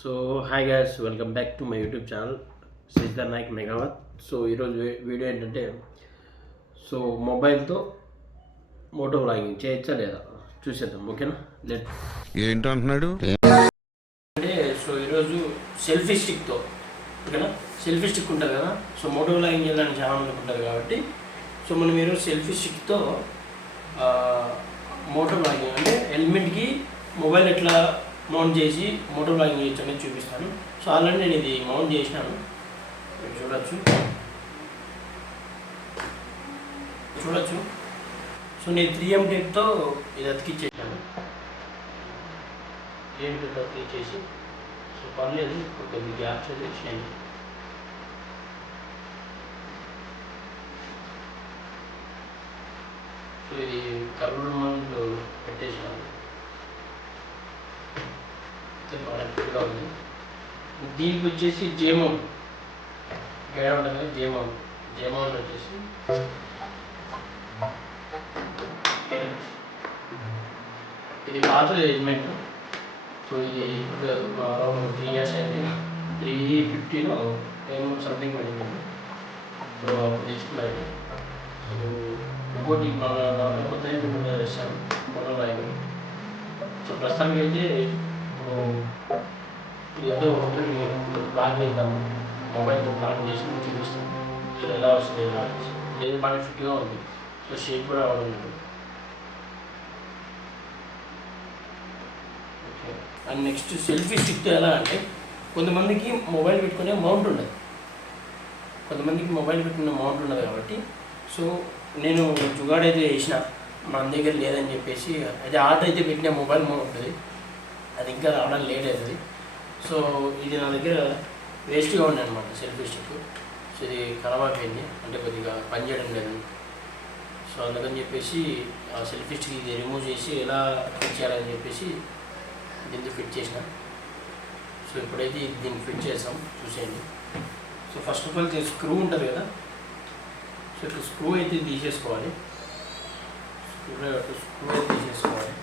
So hi guys, welcome back to my YouTube channel Sridhar Nayak Megavath. So ఈరోజు వీడియో ఏంటంటే, so మొబైల్తో మోటో వ్లాగింగ్ చేయొచ్చా లేదా చూసేద్దాం. ఓకేనా? లెట్ ఏంటంటున్నాడు అంటే సో ఈరోజు సెల్ఫీ స్టిక్తో, ఓకేనా, సెల్ఫీ స్టిక్ ఉంటుంది కదా. సో మోటో వ్లాగింగ్ చేయాలని చాలా మందికి ఉంటుంది కాబట్టి, సో మనం ఈరోజు సెల్ఫీ స్టిక్తో మోటో వ్లాగింగ్ అంటే హెల్మెట్కి మొబైల్ ఎట్లా మౌంట్ చేసి మోటో వ్లాగింగ్ చేయొచ్చు అనేది చూపిస్తాను. సో ఆల్రెడీ నేను ఇది మౌంట్ చేసినాను, మీరు చూడొచ్చు. సో నేను 3M టేప్తో ఇది అతికిచ్చేసాను. 3M టేప్తో అతికిచ్చేసి, సో పర్లేదు, కొద్ది గ్యాప్స్ అయితే వచ్చినాయి. సో ఇది కర్నూలు మందులు పెట్టేసినాను, బాగా ఉంది. దీనికి వచ్చేసి జేమౌంట్ గైడ్ ఉంటుంది కదా, జేమౌంట్ వచ్చేసి ఇది పాత హెల్మెట్. సో ఇది అరౌండ్ 3 years అయింది. 350లో ఏమో సంథింగ్ పడింది. సో తీసుకున్నాను. సో ఇంకోటి కొత్త చేస్తాను మొన్న లైవ్. సో ప్రస్తుతానికి అయితే ఏదో ఒకటి ప్లాన్ చేద్దాము, మొబైల్తో ప్లాన్ చేసి చూపిస్తాం. సో ఎలా వస్తుంది, ఎలా లేదు బాగా ఫిట్గా ఉంది. సో షేప్ కూడా అవ్వడం లేదు. ఓకే. అండ్ నెక్స్ట్ సెల్ఫీ స్టిక్తో ఎలా అంటే, కొంతమందికి మొబైల్ పెట్టుకునే మౌంట్ ఉండదు, కాబట్టి సో నేను జుగాడైతే వేసిన, మన దగ్గర లేదని చెప్పేసి అయితే ఆర్డర్ అయితే పెట్టిన మొబైల్ మౌంట్ ఉంటుంది, అది ఇంకా రావడం లేట్ అవుతుంది. సో ఇది నా దగ్గర వేస్ట్గా ఉండే అనమాట సెల్ఫీ స్టిక్. సో ఇది ఖరాబ్ అయిపోయింది, అంటే కొద్దిగా పనిచేయడం లేదు. సో అందుకని చెప్పేసి ఆ సెల్ఫీ స్టిక్ ఇది రిమూవ్ చేసి ఎలా ఫిట్ చేయాలని చెప్పేసి దీనికి ఫిట్ చేసిన. సో ఇప్పుడైతే దీనికి ఫిట్ చేసాం, చూసేయండి. So first of all screw ఉంటుంది కదా, సో ఇక్కడ స్క్రూ అయితే తీసేసుకోవాలి. స్క్రూ అయితే తీసేసుకోవాలి.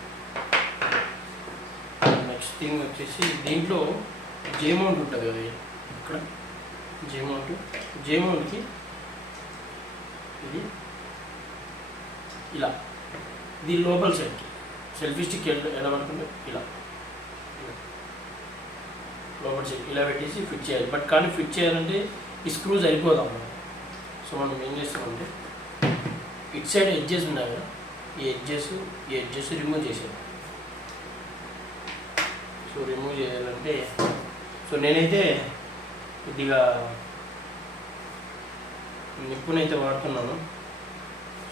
నెక్స్ట్ థింగ్ వచ్చేసి దీంట్లో జేమౌంట్ ఉంటుంది కదా, ఇక్కడ జేమౌంట్కి ఇది ఇలా, దీని లోపల సైడ్ సెల్ఫీ స్టిక్ ఎలా పడుతుందో ఇలా లోపల సైడ్ ఇలా పెట్టేసి ఫిట్ చేయాలి. బట్ కానీ ఫిట్ చేయాలంటే ఈ స్క్రూ సరిపోదాం మనం. సో మనం ఏం చేస్తామంటే, ఇటు సైడ్ ఎడ్జెస్ ఉన్నాయి కదా, ఈ ఎడ్జెస్ రిమూవ్ చేసేది. సో రిమూవ్ చేయాలంటే, సో నేనైతే కొద్దిగా నిప్పునైతే వాడుతున్నాను.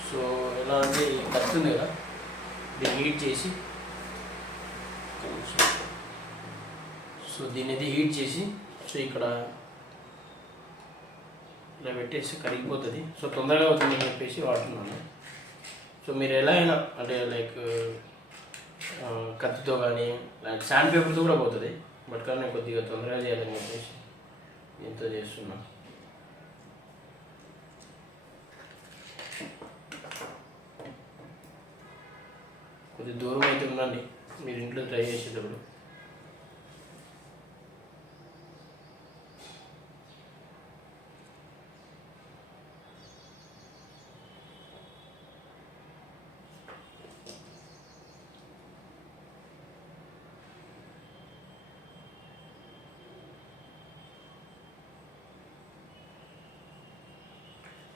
సో ఎలా అంటే, కత్తుంది కదా, దీన్ని హీట్ చేసి, సో దీన్ని అయితే హీట్ చేసి, సో ఇక్కడ ఇలా పెట్టేసి కరిగిపోతుంది. సో తొందరగా అవుతుందని చెప్పేసి వాడుతున్నాను. సో మీరు ఎలా అయినా అంటే లైక్ కత్తితో కానీ లైక్ శాండ్ పేపర్తో కూడా పోతుంది, బట్ కానీ కొద్దిగా తొందరగా చేయాలని చెప్పేసి దీంతో చేస్తున్నా. కొద్దిగా దూరం అయితే ఉండండి మీరు ఇంట్లో ట్రై చేసేటప్పుడు.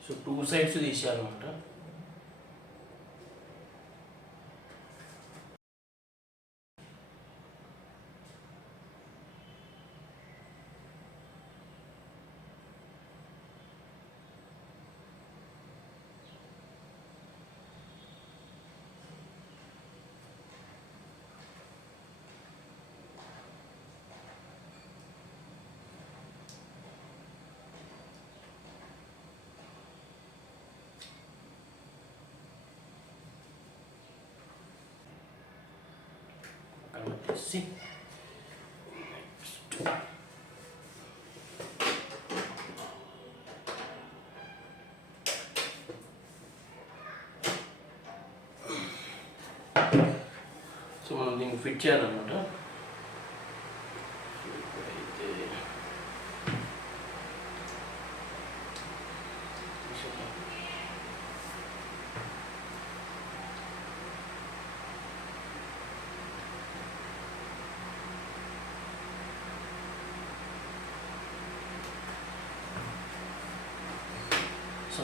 So 2 sides తీసేయాలన్నమాట. See, సో మనం దీన్ని ఫిట్ చేయాలన్నమాట. సో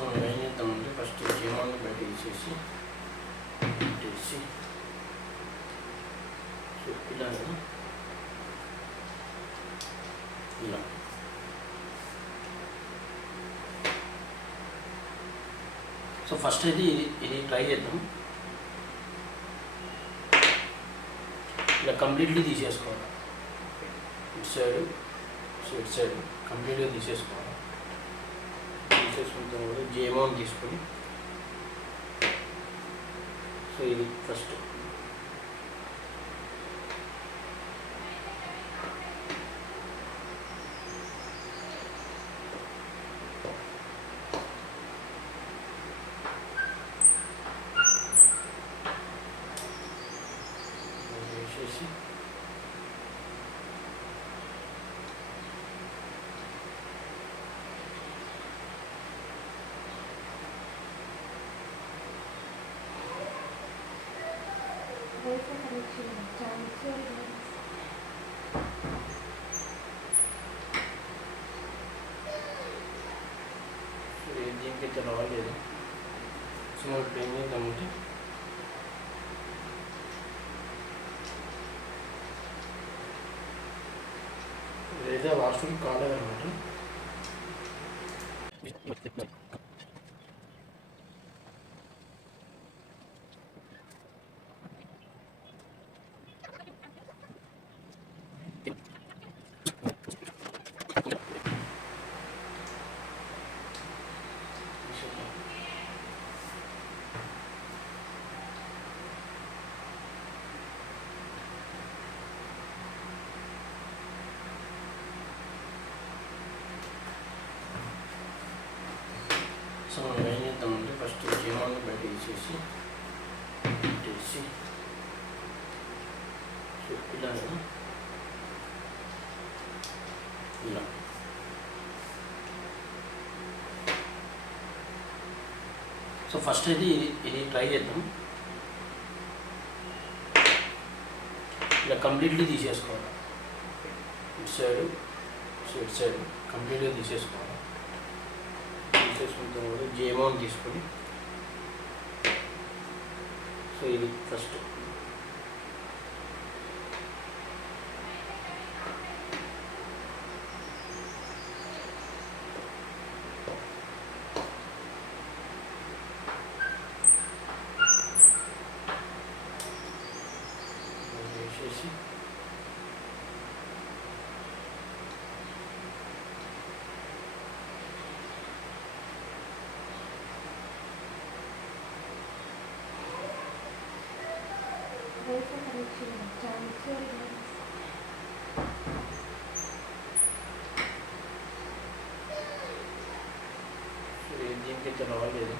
మనం ఏం చేద్దామంటే ఫస్ట్ జీవాన్ని బయట తీసేసి పెట్టేసి సో ఇలా ఇలా సో ఫస్ట్ అయితే ఇది ట్రై చేద్దాం. ఇలా కంప్లీట్లీ తీసేసుకోవాలి. ఇటు సైడ్ కంప్లీట్గా తీసేసుకోవాలి. తీసేసుకున్న తర్వాత జేమౌంట్ తీసుకొని సో ఇది ఫస్ట్ వేసేసి దీనికైతే రాలేదు. సో ఇప్పుడు ఏం చేద్దామంటే ఇదైతే లాస్ట్ వీక్ కాలేదన్నమాట. సో మనం ఏం చేద్దామంటే ఫస్ట్ జీవాన్ని బయట తీసేసి పెట్టేసి సో ఇలా ఇలా సో ఫస్ట్ అయితే ఇది ట్రై చేద్దాం. ఇలా కంప్లీట్లీ తీసేసుకోవాలి. ఇటు సైడ్ కంప్లీట్గా తీసేసుకోవాలి. తీసేసుకున్న తర్వాత జేమౌంట్ తీసుకొని సో ఇది ఫస్ట్ వేసేసి దీనికైతే రాలేదు.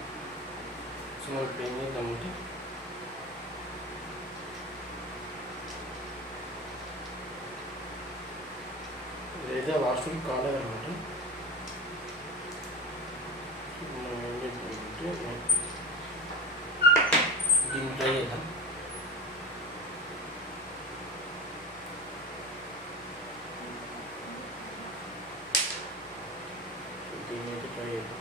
సో ఇప్పుడు ఏం చేద్దామంటే ఇదైతే లాస్ట్ వీక్ కాలేదన్నమాట. మనం ఏం చేద్దామంటే దీన్ని ట్రై చేద్దాం. దీన్ని అయితే ట్రై చేద్దాం.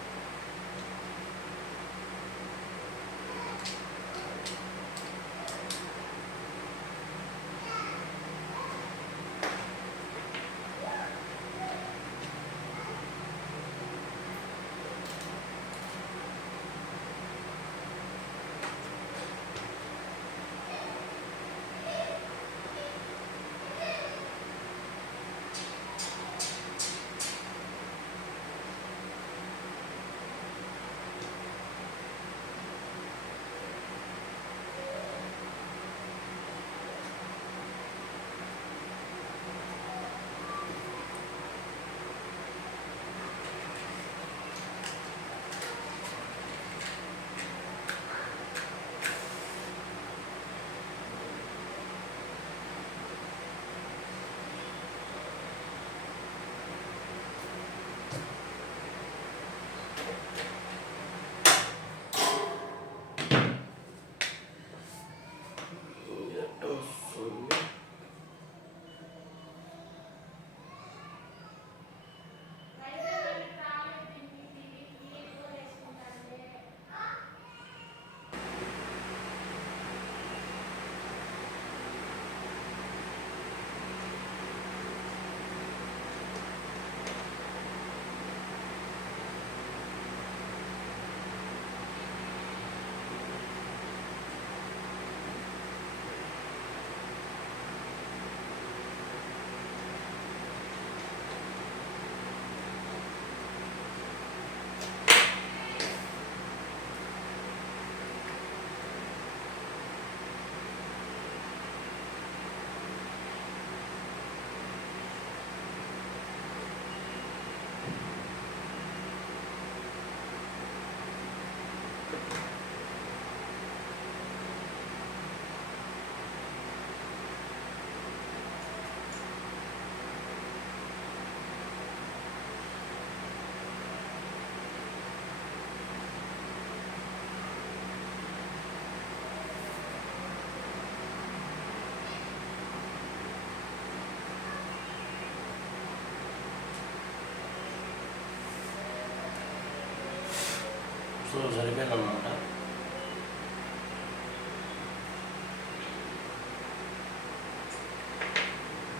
సో సరిపోయింది అనమాట.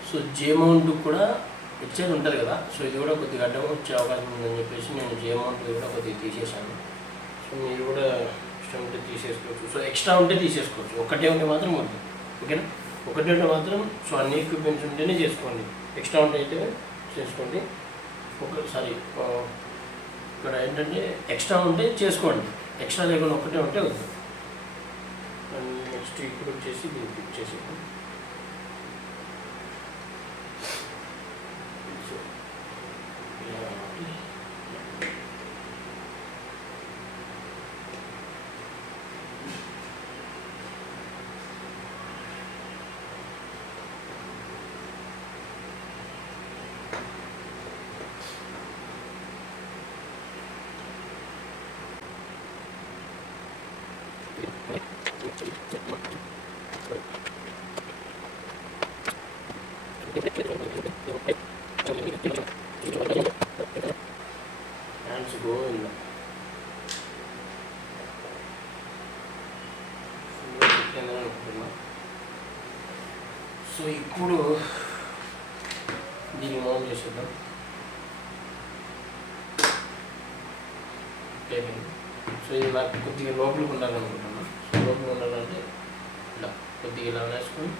సో జే మౌంట్ కూడా వచ్చేది ఉంటుంది కదా, సో ఇది కూడా కొద్దిగా అడ్డం వచ్చే అవకాశం ఉందని చెప్పేసి నేను జే మౌంట్ కూడా కొద్దిగా తీసేసాను. సో మీరు కూడా ఇష్టం ఉంటే తీసేసుకోవచ్చు. సో ఎక్స్ట్రా ఉంటే తీసేసుకోవచ్చు, ఒకటే ఉంటే మాత్రం వద్దు, ఓకేనా. ఒకటే ఉంటే మాత్రం సో అన్ని ఎక్విప్మెంట్స్ ఉంటేనే చేసుకోండి, ఎక్స్ట్రా ఉంటే అయితే చేసుకోండి. ఒకసారి ఇక్కడ ఏంటంటే ఎక్స్ట్రా ఉంటే చేసుకోండి, ఎక్స్ట్రా లేకుండా ఒకటే ఉంటే వద్దు. అండ్ నెక్స్ట్ ఇప్పుడు వచ్చేసి దీన్ని ఫిక్స్ చేసేద్దాం. హ్యాండ్స్ గోవింద అనుకుంటున్నా. సో ఇప్పుడు దీన్ని మౌంట్ చేసేద్దాం. సో ఇది నాకు కొద్దిగా లోపలికి ఉండాలనుకుంటున్నాను. సో లోపలికి ఉండాలంటే ఇలా కొద్దిగా ఇలా వేసుకొని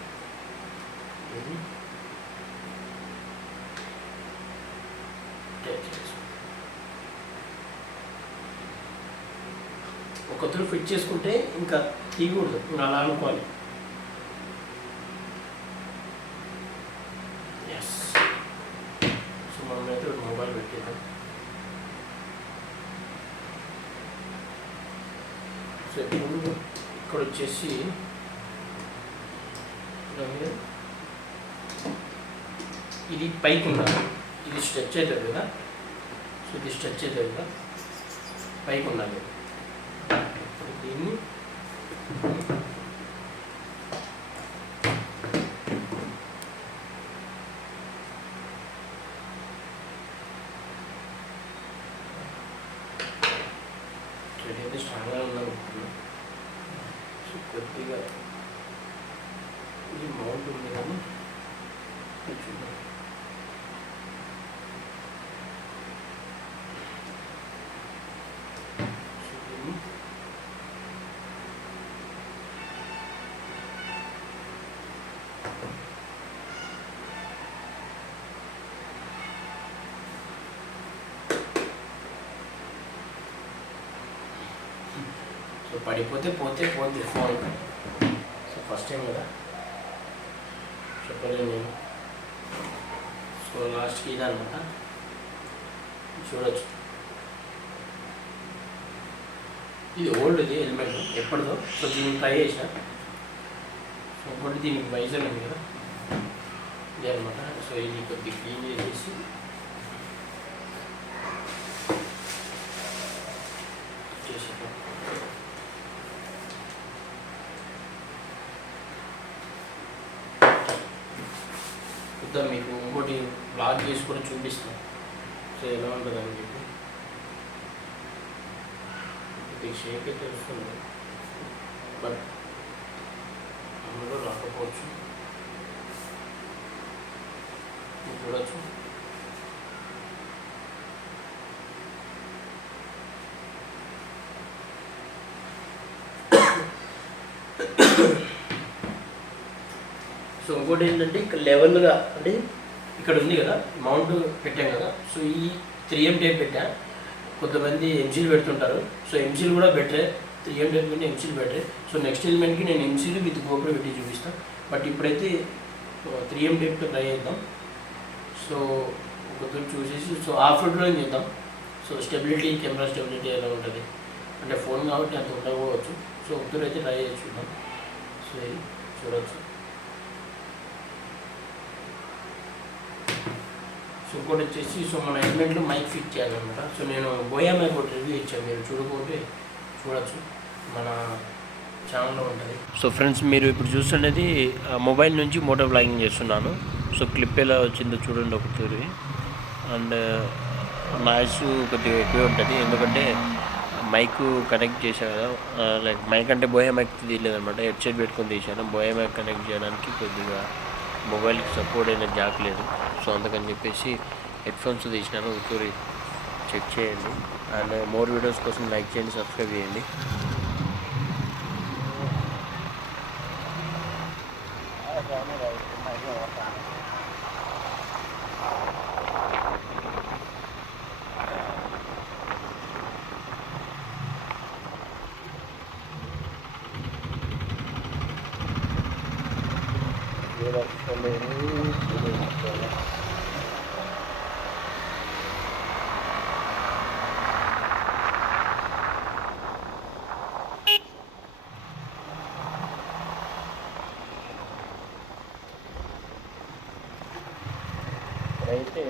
ఒకరు ఫిట్ చేసుకుంటే ఇంకా తీయకూడదు, ఇంకా అలా అనుకోవాలి. ఎస్. సో మనమైతే ఒక మొబైల్ పెట్టేద్దాం. సో ఇప్పుడు ఇక్కడ వచ్చేసి ఇది పైకి ఉండాలి, ఇది స్ట్రెచ్ అవుతుంది కదా. సో ఇది స్ట్రెచ్ అవుతుంది కదా, పైకి ఉండాలి. దీన్ని అయితే స్ట్రాంగ్గా ఉందనుకుంటున్నాను. సో కొద్దిగా ఇది మౌంట్ ఉంది కానీ చూద్దాం. సో పడిపోతే పోతే పోతే ఫోన్. సో ఫస్ట్ టైం కదా చెప్పలేదు నేను. సో లాస్ట్కి ఇది అనమాట, చూడొచ్చు. ఇది ఓల్డ్, ఇది హెల్మెట్ ఎప్పటిదో. సో దీన్ని ట్రై చేసిన. సో ఇంకోటి దీనికి వైజర్ ఉంది కదా, ఇది అనమాట. సో ఇది కొద్దిగా క్లీన్ చేసేసి చేసేద్దాం. చూద్దాం, మీకు ఇంకోటి బ్లాగ్ చేసి కూడా చూపిస్తాను. సో ఎలా ఉంటుందని చెప్పి ఈ షేప్ అయితే వస్తుంది, బట్ అందులో రాకపోవచ్చు. చూడచ్చు. సో ఇంకోటి ఏంటంటే ఇక్కడ లెవెల్గా అంటే ఇక్కడ ఉంది కదా మౌంట్ పెట్టాం కదా. సో ఈ 3M టేప్ పెట్టా. కొంతమంది ఎంసీలు పెడుతుంటారు. సో ఎంసీలు కూడా బెటరే, 3M టేప్ కంటే ఎంసీలు బెటరే. సో నెక్స్ట్ ఎలిమెంట్కి నేను ఎంసీలు విత్ గోపురం పెట్టి చూపిస్తాను. బట్ ఇప్పుడైతే 3M టేప్తో ట్రై చేద్దాం. సో ఒకసారి చూసేసి సో ఆఫ్ రోడ్లో చేద్దాం. సో స్టెబిలిటీ, కెమెరా స్టెబిలిటీ ఎలా ఉంటుంది అంటే ఫోన్ కాబట్టి అంత ఉండకపోవచ్చు. సో ఒకసారి అయితే ట్రై చేసి చూద్దాం. సో ఇది చూడవచ్చు. సో ఇంకోటి వచ్చేసి సో మన హెల్మెట్లో మైక్ ఫిట్ చేయాలన్నమాట. సో నేను బోయా మైక్ ఒకటి రివ్యూ ఇచ్చాను, మీరు చూడకపోతే చూడవచ్చు, మన ఛానల్లో ఉంటుంది. సో ఫ్రెండ్స్, మీరు ఇప్పుడు చూస్తున్నది మొబైల్ నుంచి మోటో వ్లాగింగ్ చేస్తున్నాను. సో క్లిప్ ఎలా వచ్చిందో చూడండి ఒకసారి. అండ్ నాయిస్ కొద్దిగా ఎక్కువే ఉంటుంది, ఎందుకంటే మైక్ కనెక్ట్ చేశాను కదా, లైక్ మైక్ అంటే బోయే మైక్ తీయలేదన్నమాట, హెడ్సెట్ పెట్టుకొని తీశాను. బోయే మైక్ కనెక్ట్ చేయడానికి కొద్దిగా మొబైల్కి సపోర్ట్ అయిన జాక్ లేదు. సో అందుకని చెప్పేసి హెడ్ఫోన్స్ తీసినాను. ఒకసారి చెక్ చేయండి. అండ్ మోర్ వీడియోస్ కోసం లైక్ చేయండి, సబ్స్క్రైబ్ చేయండి. అయితే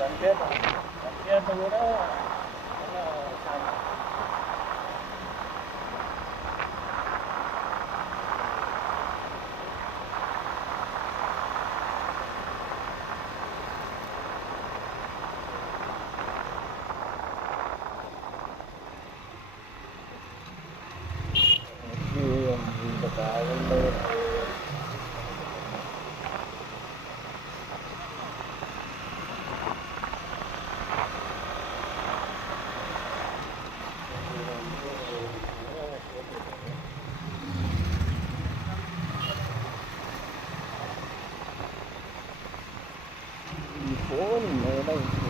దంపేట కూడా ఇంత బాగుండదు. ఈ ఫోన్ మేడం అయితే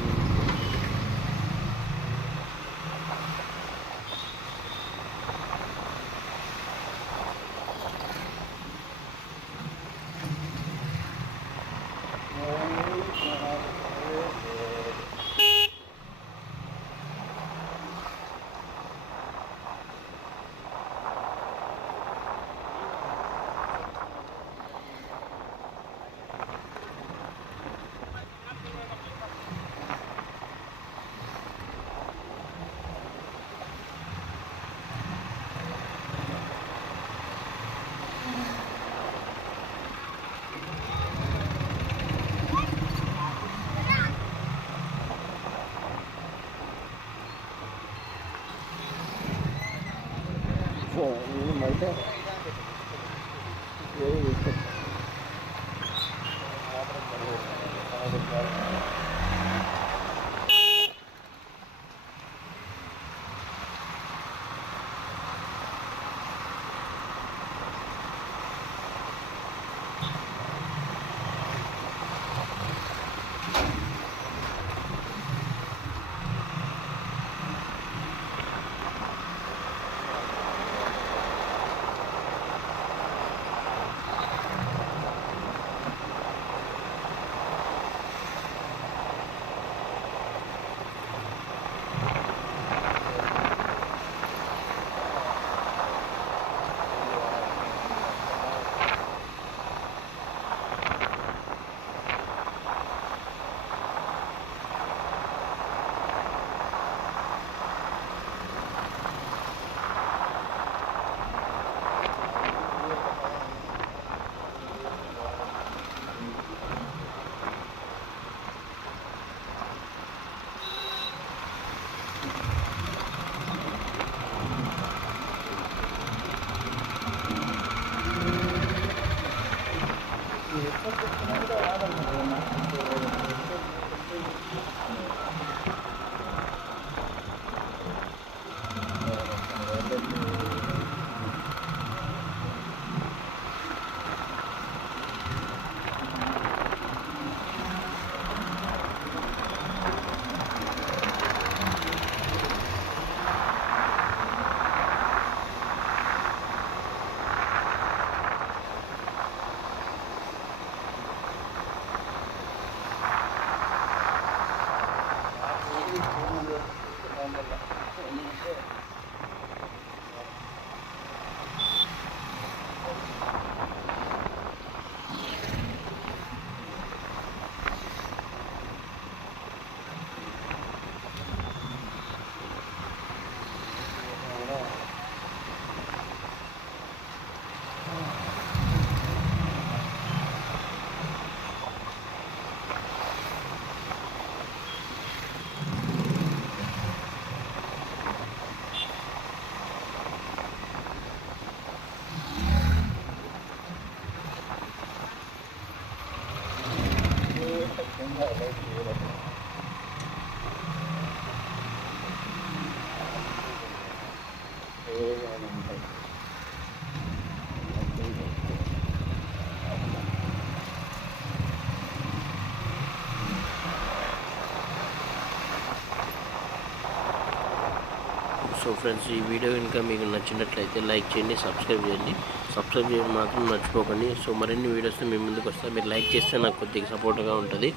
సో ఫ్రెండ్స్, ఈ వీడియో ఇంకా మీకు నచ్చినట్లయితే లైక్ చేయండి, సబ్స్క్రైబ్ చేయండి. సబ్స్క్రైబ్ చేయడం మాత్రం మర్చిపోకండి. సో మరిన్ని వీడియోస్తో మీ ముందుకు వస్తాను. మీరు లైక్ చేస్తే నాకు కొద్దిగా సపోర్ట్గా ఉంటుంది.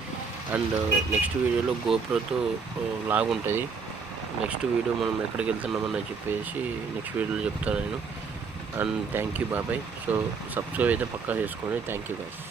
అండ్ నెక్స్ట్ వీడియోలో గోప్రోతో లాగ్ ఉంటుంది. నెక్స్ట్ వీడియో మనం ఎక్కడికి వెళ్తున్నామని చెప్పేసి నెక్స్ట్ వీడియోలో చెప్తాను నేను. అండ్ థ్యాంక్ యూ బాబాయ్. సో సబ్స్క్రైబ్ అయితే పక్కా చేసుకోండి. Thank you guys.